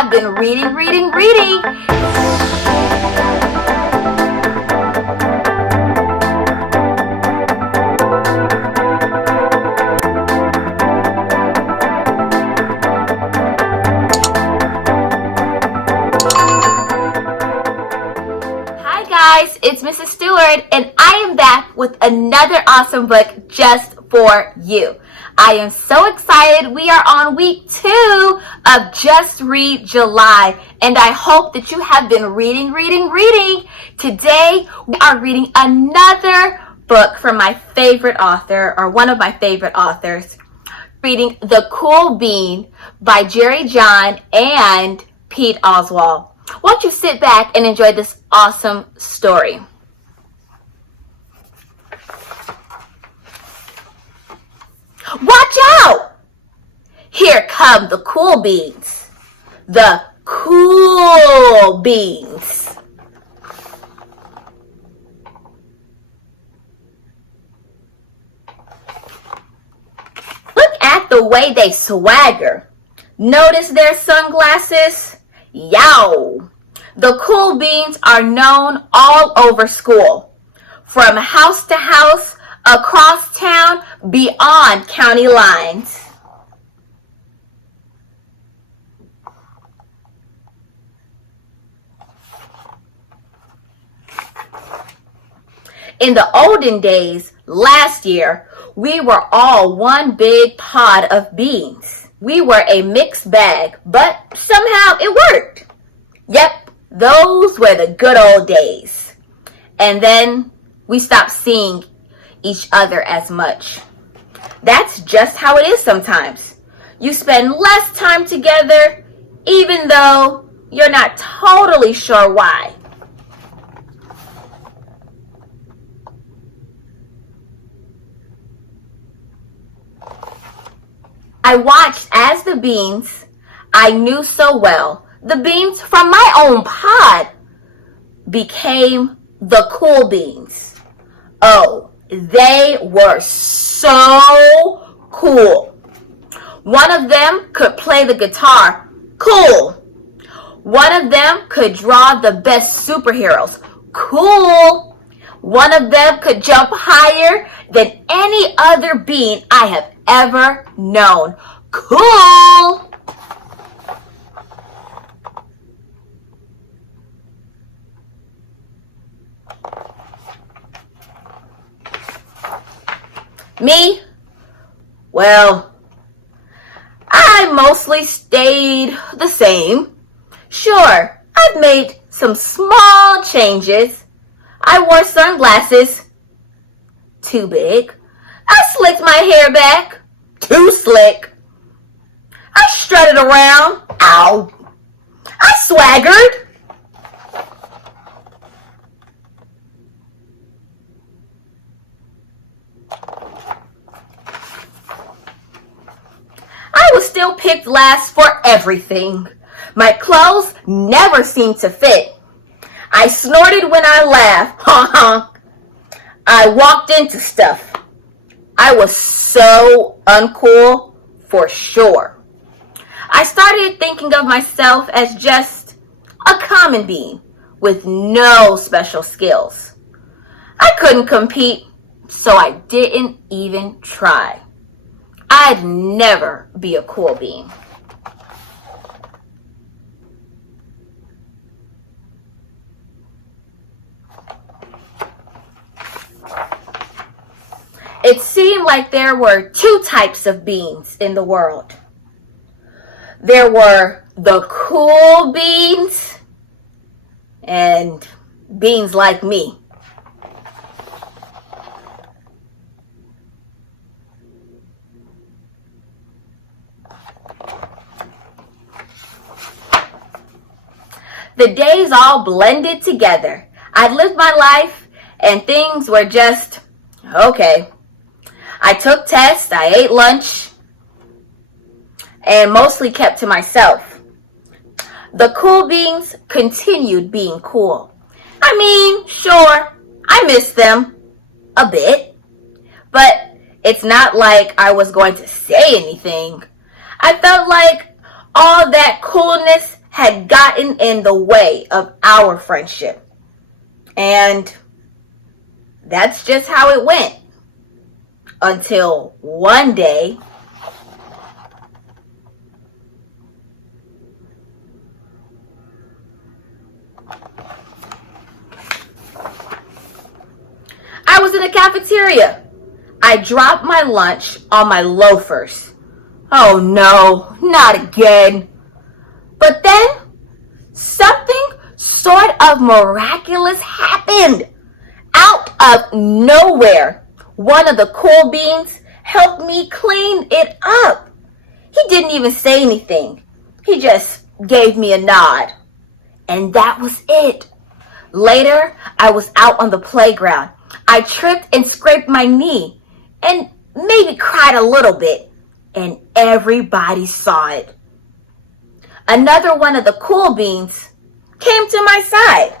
have been reading. Hi guys, it's Mrs. Stewart, and I am back with another awesome book just for you. I am so excited. We are on week 2 of Just Read July, and I hope that you have been reading. Today, we are reading another book from my favorite author, or one of my favorite authors, reading The Cool Bean by Jory and Pete Oswald. Won't you sit back and enjoy this awesome story? Watch out! Here come the cool beans. The cool beans. Look at the way they swagger. Notice their sunglasses? Yow! The cool beans are known all over school, from house to house, across town, beyond county lines. In the olden days, last year, we were all one big pod of beans. We were a mixed bag, but somehow it worked. Yep, those were the good old days. And then we stopped seeing each other as much. That's just how it is sometimes. You spend less time together, even though you're not totally sure why. I watched as the beans I knew so well, the beans from my own pod, became the cool beans. Oh, they were so cool. One of them could play the guitar. Cool. One of them could draw the best superheroes. Cool. One of them could jump higher than any other bean I have ever known. Cool. Me? Well, I mostly stayed the same. Sure, I've made some small changes. I wore sunglasses. Too big. I slicked my hair back. Too slick. I strutted around. Ow. I swaggered. I was still picked last for everything. My clothes never seemed to fit. I snorted when I laughed. I walked into stuff. I was so uncool for sure. I started thinking of myself as just a common bean with no special skills. I couldn't compete, so I didn't even try. I'd never be a cool bean. It seemed like there were 2 types of beans in the world. There were the cool beans and beans like me. The days all blended together. I lived my life and things were just okay. I took tests, I ate lunch, and mostly kept to myself. The cool beans continued being cool. I mean, sure, I miss them a bit, but it's not like I was going to say anything. I felt like all that coolness had gotten in the way of our friendship. And that's just how it went. Until one day, I was in the cafeteria. I dropped my lunch on my loafers. Oh no, not again. But then, something sort of miraculous happened. Out of nowhere, one of the cool beans helped me clean it up. He didn't even say anything. He just gave me a nod. And that was it. Later, I was out on the playground. I tripped and scraped my knee and maybe cried a little bit, and everybody saw it. Another one of the cool beans came to my side,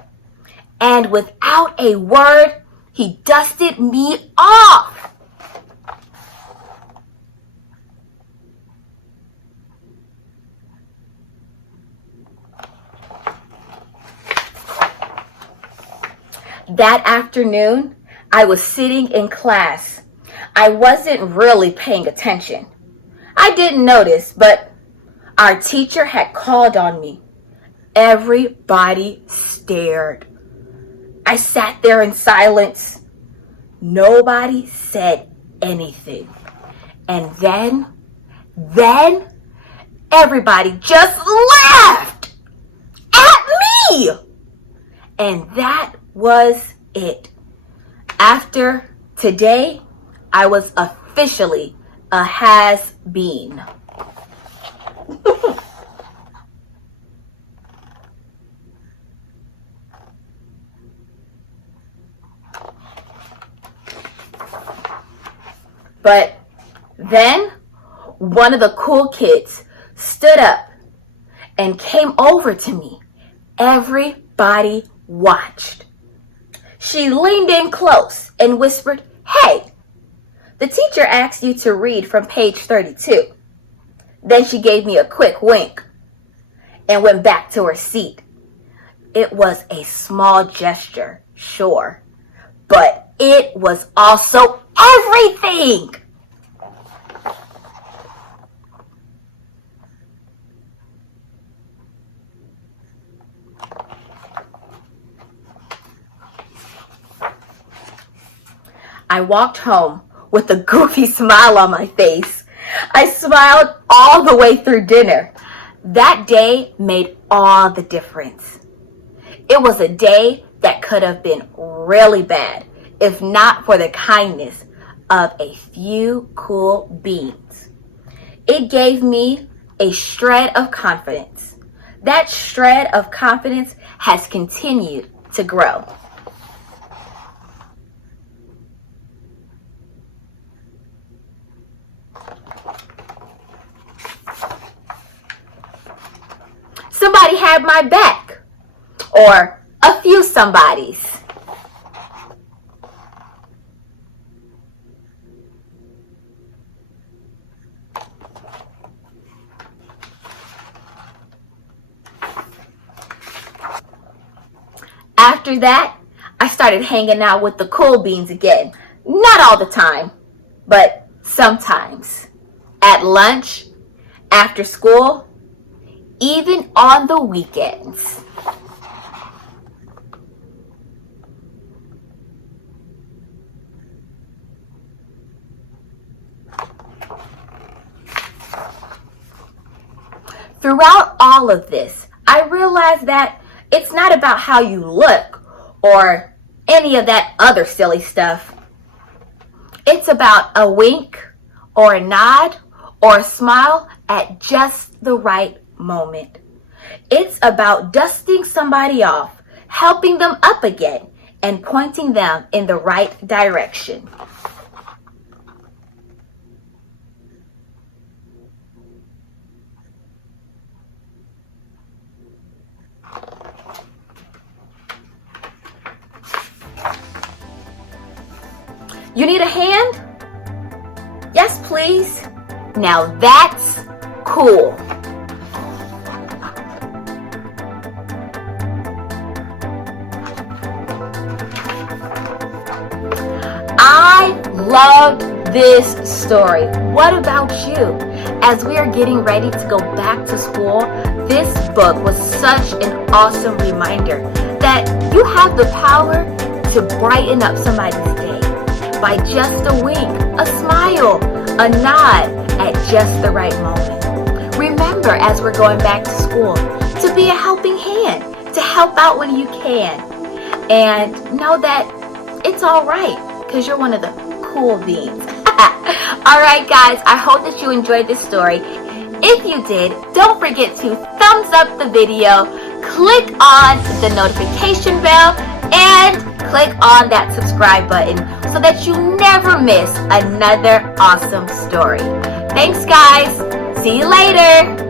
and without a word, he dusted me off. That afternoon, I was sitting in class. I wasn't really paying attention. I didn't notice, but our teacher had called on me. Everybody stared. I sat there in silence. Nobody said anything. And then everybody just laughed at me. And that was it. After today, I was officially a has-been. But then one of the cool kids stood up and came over to me. Everybody watched. She leaned in close and whispered, "Hey, the teacher asked you to read from page 32. Then she gave me a quick wink and went back to her seat. It was a small gesture, sure, but it was also everything. I walked home with a goofy smile on my face. I smiled all the way through dinner. That day made all the difference. It was a day that could have been really bad if not for the kindness of a few cool beans. It gave me a shred of confidence. That shred of confidence has continued to grow. Somebody had my back, or a few somebodies. After that, I started hanging out with the cool beans again. Not all the time, but sometimes. At lunch, after school, even on the weekends. Throughout all of this, I realized that it's not about how you look or any of that other silly stuff. It's about a wink or a nod or a smile at just the right moment. It's about dusting somebody off, helping them up again, and pointing them in the right direction. You need a hand? Yes, please. Now that's cool. loved this story. What about you? As we are getting ready to go back to school, this book was such an awesome reminder that you have the power to brighten up somebody's day by just a wink, a smile, a nod at just the right moment. Remember, as we're going back to school, to be a helping hand, to help out when you can, and know that it's all right because you're one of the cool beans. Alright guys, I hope that you enjoyed this story. If you did, don't forget to thumbs up the video, click on the notification bell, and click on that subscribe button so that you never miss another awesome story. Thanks guys, see you later.